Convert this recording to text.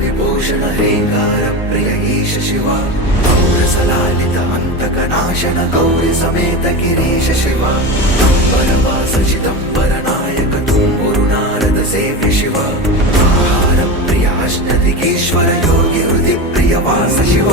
విభూషణ హేంగార ప్రియ ఈశ శివ పౌరసలాలిత అంతకనాశన గౌరి సమేత గిరీశ శివ దంబరవాస చిదంబర నాయక తుంబురు నారద సేవ్య శివ ఆహార ప్రియ అష్టదిగీశ్వర యోగి హృది ప్రియ వాస శివ